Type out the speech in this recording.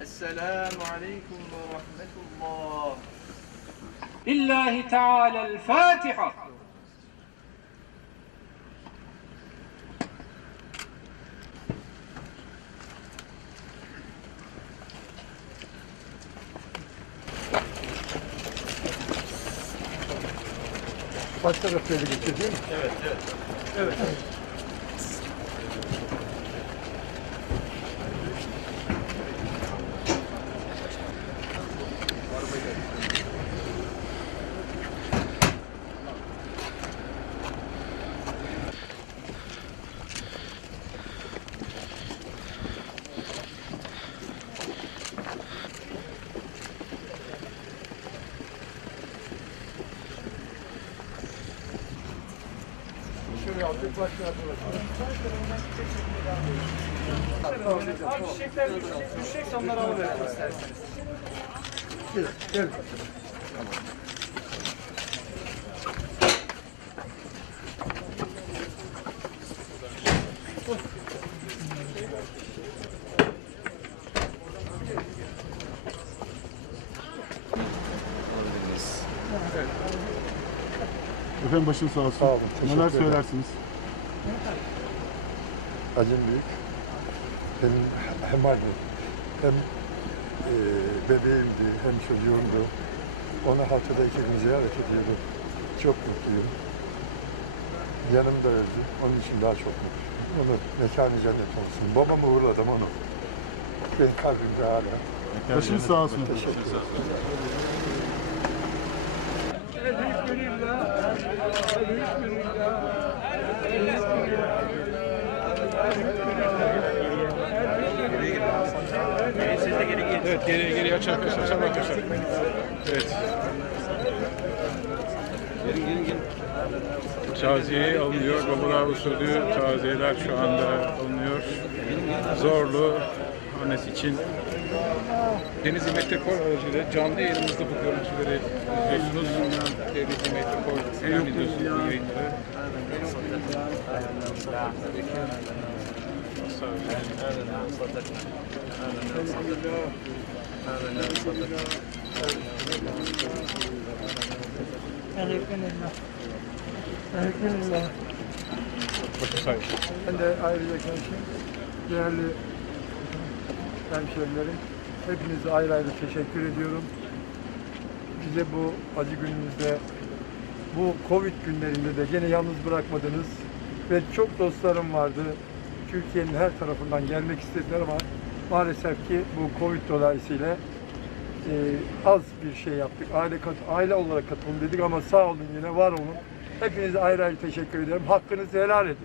السلام عليكم ورحمة الله لله تعالى الفاتحة Başka bir şey Evet, evet. Evet. Abi çiçekler düşecekse onları alıverin isterseniz. Gel, gel. Efendim başın sağ olsun. Sağ olun, teşekkür Neler ederim. söylersiniz? Acım büyük. Benim hem anne hem e, bebeğimdi hem çocuğumdu. Onu haftada iki gün ziyaret ediyordum. Çok mutluyum. Yanımda öldü. Onun için daha çok mutluyum. Onu mekanı cennet olsun. Babamı uğurladım onu. Benim kalbimde hala. Başın sağ olsun. efendim. Teşekkür ederim. Evet geri geri aç arkadaşlar aç arkadaşlar. Evet. Taziyeyi alınıyor. Babalar usulü taziyeler şu anda alınıyor. Zorlu annesi için Denizli Metropol aracıyla canlı yayınımızda bu görüntüleri izliyorsunuz. Denizli Metropol izliyorsunuz bu yayınları. Başı sağ olsun. Ben de ayrıca konuşayım. Değerli hemşehrilerim, hepinize ayrı ayrı teşekkür ediyorum. Bize bu acı günümüzde, bu Covid günlerinde de gene yalnız bırakmadınız. Ve çok dostlarım vardı. Türkiye'nin her tarafından gelmek istediler ama maalesef ki bu Covid dolayısıyla e, az bir şey yaptık. Aile kat- aile olarak katılın dedik ama sağ olun yine var olun. Hepinize ayrı ayrı teşekkür ederim. Hakkınızı helal edin.